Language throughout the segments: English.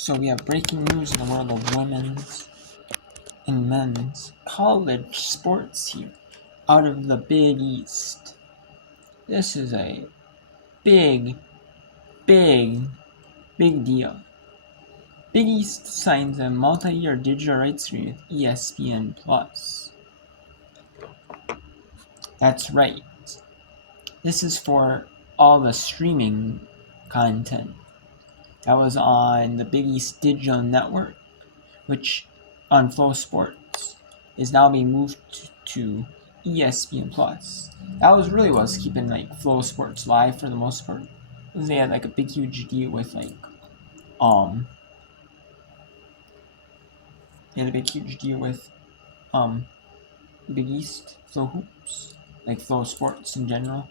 So we have breaking news in the world of women's and men's college sports here out of the Big East. This is a big deal. Big East signs a multi-year digital rights agreement with ESPN Plus. That's right. This is for all the streaming content that was on the Big East Digital Network, which on Flow Sports is now being moved to ESPN Plus. That was really what was keeping like Flow Sports live for the most part. Because they had like a big huge deal with they had a big huge deal with Big East Flow Hoops, like Flow Sports in general.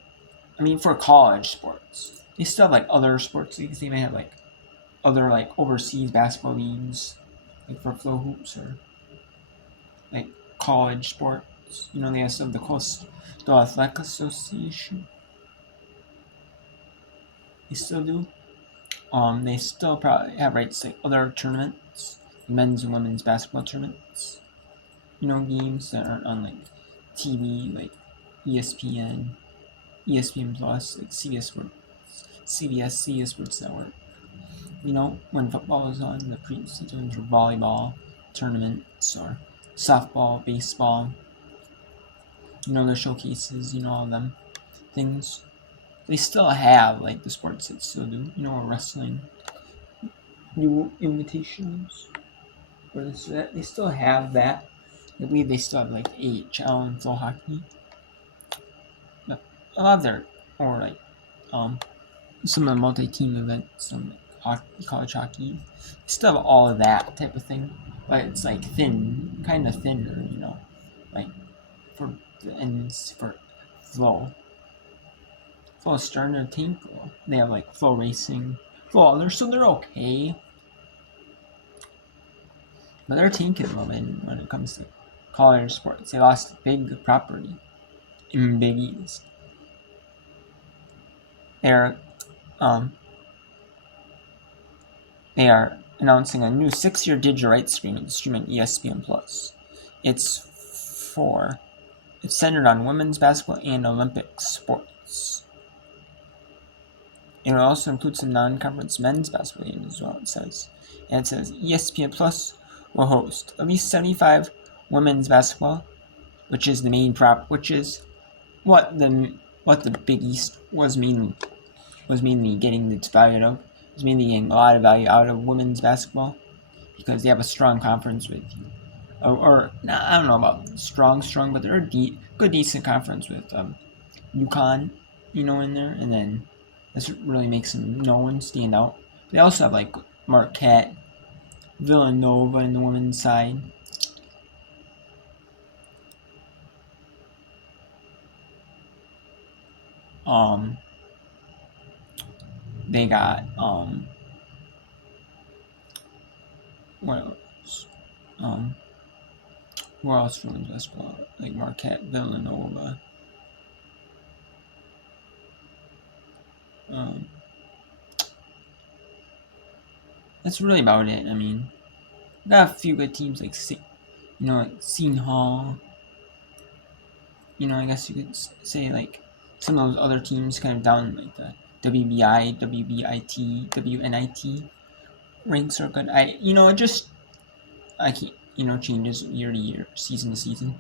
I mean, for college sports, they still have like other sports leagues. They may have like other like overseas basketball leagues, like for Flow Hoops or like college sports. You know, they have some of the Coastal Athletic Association. They still do. They still probably have rights to like other tournaments, men's and women's basketball tournaments. You know, games that aren't on like TV, like ESPN, ESPN Plus, like CBS Sports Network. You know, when football is on, the preseasons or volleyball tournaments or softball, baseball. You know, the showcases. You know, all them things. They still have like the sports that still do. You know, wrestling, new invitations. They still have that. I believe they still have like AHL and full hockey. But a lot of their or like some of the multi-team events, some hockey, college hockey, still have all of that type of thing. But it's like thin, kind of thinner, you know, like for the ends for flow. Flow is starting to tinkle. They have like flow racing, flow others, so they're okay. But they're tinking a little bit when it comes to college sports. They lost a big property in Big East. They are announcing a new 6-year digital rights agreement to stream on ESPN Plus. It's centered on women's basketball and Olympic sports. It will also include some non-conference men's basketball games as well, it says. And it says ESPN Plus will host at least 75 women's basketball, which is the main which is what the Big East was mainly getting its value out of. It was mainly getting a lot of value out of women's basketball because they have a strong conference with or I don't know about strong, but they're a good decent conference with UConn, you know, in there, and then this really makes them known, stand out. They also have like Marquette, Villanova in the women's side. They got what else? Who else for women's basketball? Like Marquette, Villanova. That's really about it. I mean, got a few good teams like Seton Hall. You know, I guess you could say like some of those other teams kind of down like the WBI, WBIT, WNIT ranks are good. I can't, changes year to year, season to season.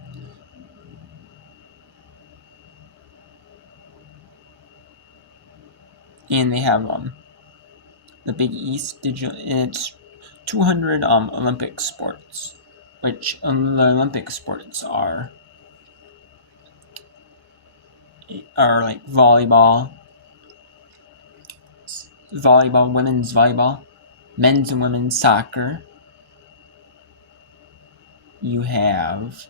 And they have the Big East digital. It's 200 Olympic sports, which the Olympic sports are like volleyball, women's volleyball, men's and women's soccer. You have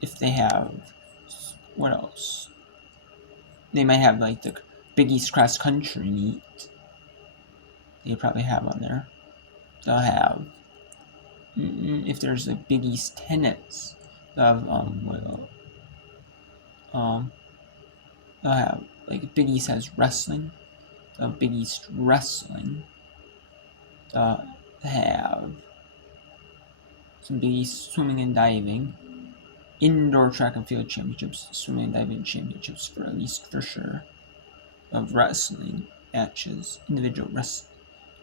if they have what else? They might have like the Big East cross country meet. They probably have on there. They'll have if there's like Big East tennis. They'll have they'll have like Big East has wrestling, Big East wrestling. Have some Big East swimming and diving, indoor track and field championships, swimming and diving championships for at least for sure, of wrestling matches, individual wrestling.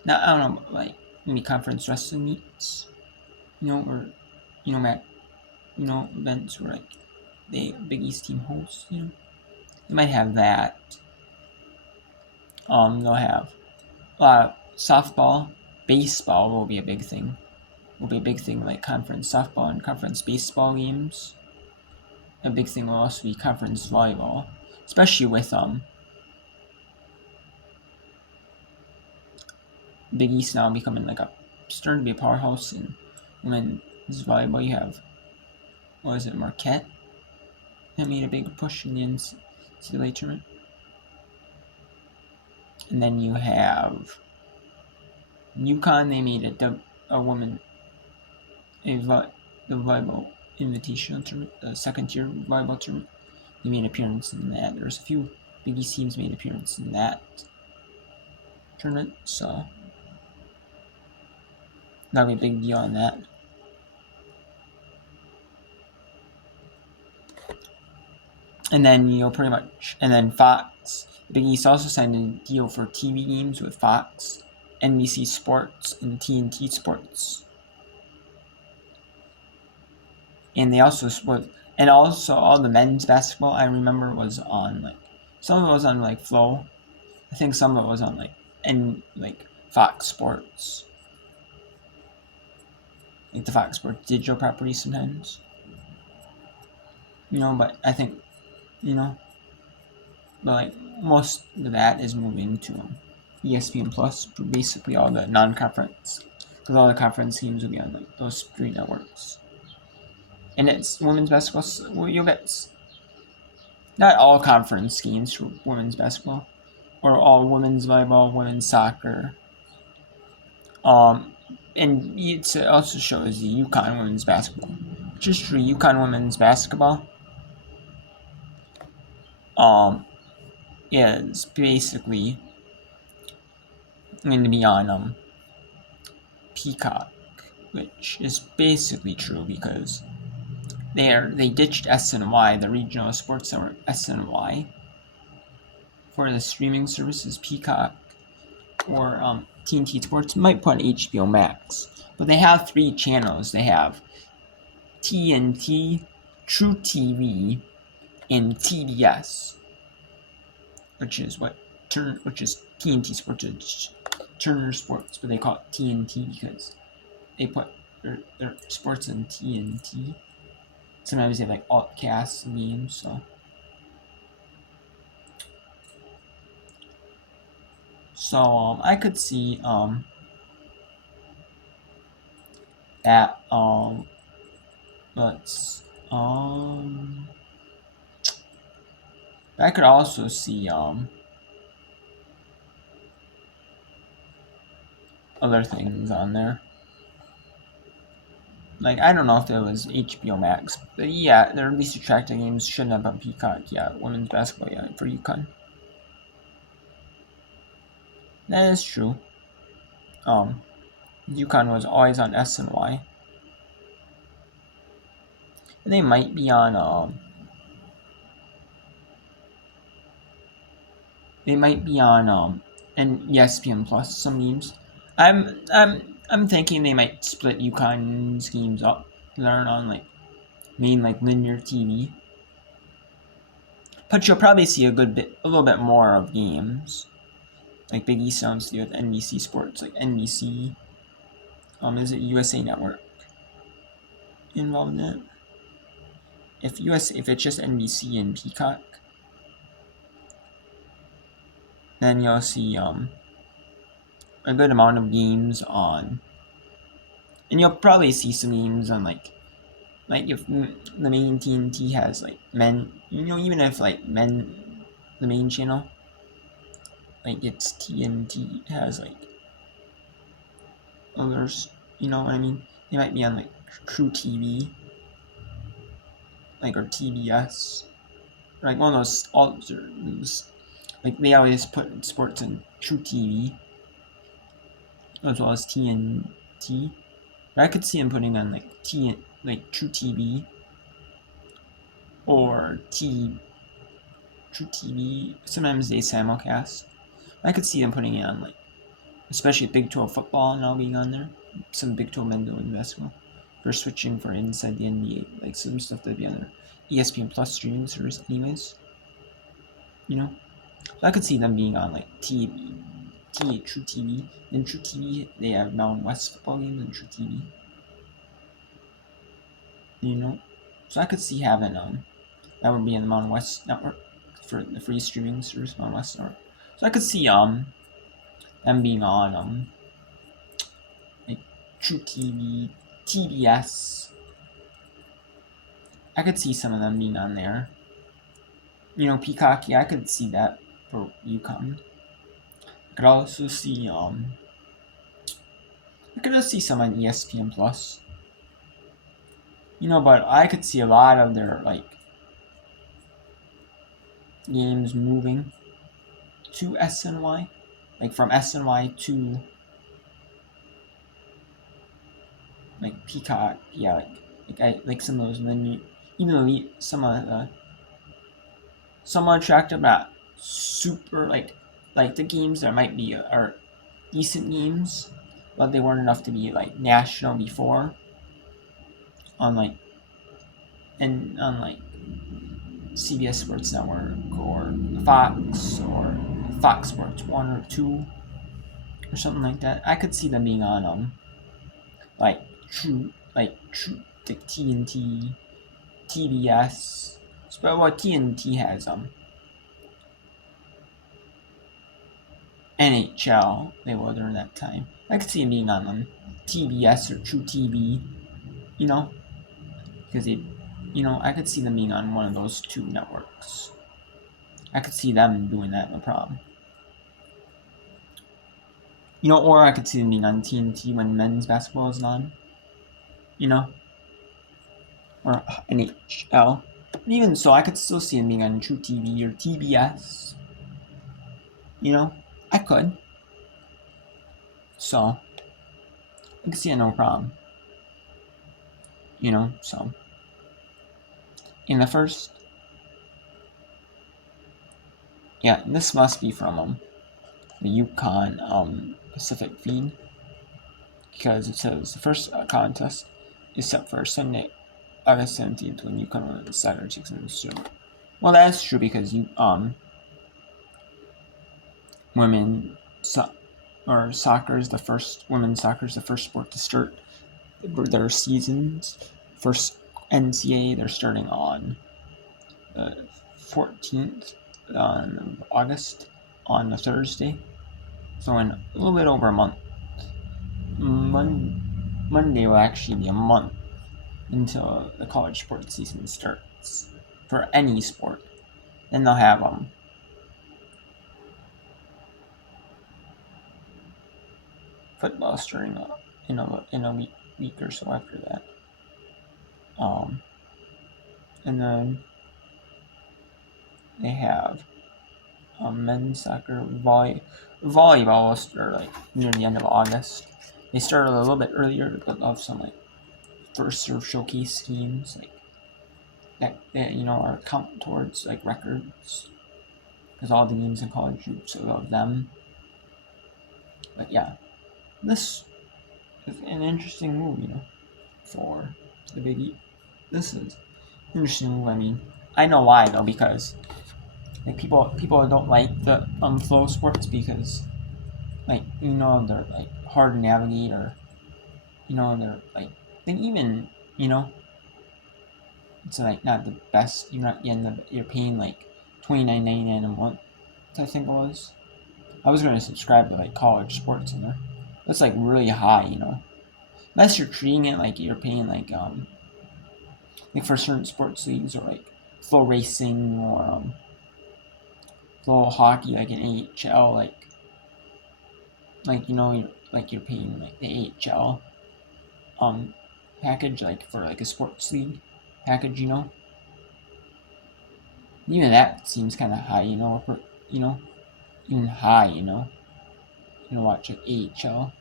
Now I don't know, like maybe conference wrestling meets, or events where like the Big East team hosts. They might have that. They'll have a lot of softball, baseball will be a big thing. Like conference softball and conference baseball games. A big thing will also be conference volleyball, especially with Big East now becoming like starting to be a powerhouse in women's volleyball. You have Marquette that made a big push in the NCAA tournament, and then you have UConn. They made the volleyball invitational tournament, the second tier volleyball tournament. They made an appearance in that. There's a few Big East teams made an appearance in that tournament, so that'll be a big deal on that. And then Fox. Big East also signed a deal for TV games with Fox, NBC Sports, and TNT Sports. And they also all the men's basketball I remember was on some of it was on Flow. I think some of it was on Fox Sports. Like the Fox Sports digital property sometimes. But I think but most of that is moving to ESPN Plus for basically all the non-conference, because all the conference teams will be on those 3 networks. And it's women's basketball. Well, you'll get not all conference games for women's basketball, or all women's volleyball, women's soccer. And it also shows the UConn women's basketball, which is true. UConn women's basketball is basically going to be on Peacock, which is basically true because they ditched SNY, the regional sports network SNY, for the streaming services Peacock or TNT Sports. Might put on HBO Max, but they have 3 channels. They have TNT, True TV, and TBS, which is TNT Sports, it's Turner Sports, but they call it TNT because they put their sports in TNT. Sometimes they have alt-cast games, so I could see that I could also see other things on there. I don't know if it was HBO Max, but yeah, their least attractive games shouldn't have on Peacock. Yeah, women's basketball, yeah, for UConn. That is true. UConn was always on SNY. And they might be on and ESPN Plus some games. I'm thinking they might split UConn's games up. Learn on main linear TV. But you'll probably see a little bit more of games. Like Big East sounds to do with NBC Sports, like NBC. Is it USA Network involved in it? If it's just NBC and Peacock, then you'll see a good amount of games on, and you'll probably see some games on if the main TNT has men, even if men, the main channel, it's TNT has others, you know what I mean? They might be on True TV, or TBS. like one of those like they always put sports in True TV as well as TNT. But I could see them putting on like True TV or True TV. Sometimes they simulcast. I could see them putting it on like, especially Big 12 football and all being on there. Some Big 12 men's and basketball. For switching for inside the NBA, like some stuff that'd be on their ESPN Plus streaming service, anyways. You know, so I could see them being on like True TV. In True TV, they have Mountain West football games on True TV. You know, so I could see having that would be in the Mountain West network for the free streaming service, Mountain West network. So I could see them being on like True TV, TBS. I could see some of them being on there. You know, Peacock, yeah, I could see that for UConn. I could also see I could also see some on ESPN Plus. You know, but I could see a lot of their like games moving to SNY, like from SNY to like Peacock. Yeah, like some of those. And then even though some of the somewhat attractive, not super like the games that might be are decent games, but they weren't enough to be like national before. On like CBS Sports Network or Fox or Fox Sports 1 or 2 or something like that. I could see them being on like true like TNT, TBS. But what TNT has NHL they were during that time. I could see them being on TBS or True TV, you know, because I could see them being on one of those two networks. I could see them doing that, no problem. You know, or I could see them being on TNT when men's basketball is on. You know, or NHL. But even so, I could still see them being on True TV or TBS. You know, I could. So, I could see it no problem. You know, so. In the first. Yeah, this must be from the UConn Pacific feed. Because it says the first contest is set for Sunday, August 17th when UConn won the Saturday 6 minutes. Well, that's true because soccer is the first sport to start their seasons. First NCAA, they're starting on the 14th on August on a Thursday. So in a little bit over a month. Monday will actually be a month until the college sports season starts for any sport. Then they'll have football starting in a week or so after that. And then they have men's soccer, volleyball will start like near the end of August. They started a little bit earlier to put off some like first serve showcase schemes like that are count towards like records because all the games in college groups of them. But yeah, this is an interesting move, for the Big East. This is an interesting move. I mean, I know why though, because like people don't like the flow sports because they're like hard to navigate, or they're like even it's like not the best. You're paying like $29.99 a month, I think it was. I was gonna subscribe to like college sports in there. That's like really high, unless you're treating it like you're paying like for certain sports leagues or like flow racing or flow hockey like an AHL you're paying like the AHL package like for like a sports league package, Even that seems kind of high, even high, watch like AHL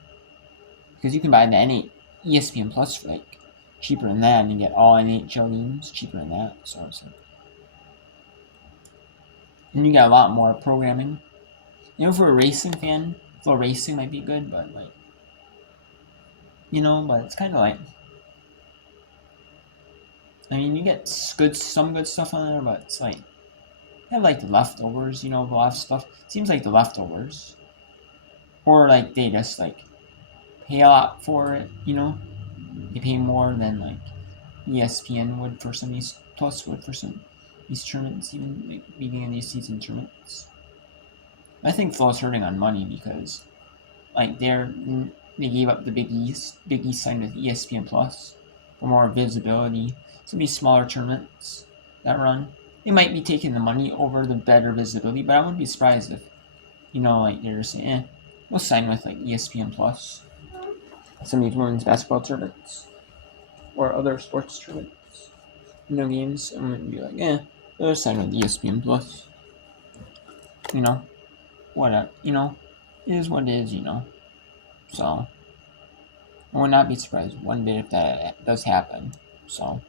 because you can buy the ESPN Plus for like cheaper than that, and you get all NHL games cheaper than that. So it's like, and you got a lot more programming. For a racing fan, for racing might be good, but like, but it's kind of like, I mean, you get some good stuff on there, but it's like, you have like the leftovers, a lot of stuff. It seems like the leftovers, or like they just like pay a lot for it, they pay more than like ESPN would for some of these, Plus would for some of these tournaments, even like, beginning of these season tournaments. I think Flow's hurting on money because like they gave up the Big East sign with ESPN Plus for more visibility. Some of these smaller tournaments that run, they might be taking the money over the better visibility, but I wouldn't be surprised if like they're saying, we'll sign with like ESPN Plus. Some of these women's basketball tournaments or other sports tournaments, games, I'm gonna be like, they'll sign with ESPN Plus. Whatever, it is what it is, So I would not be surprised one bit if that does happen. So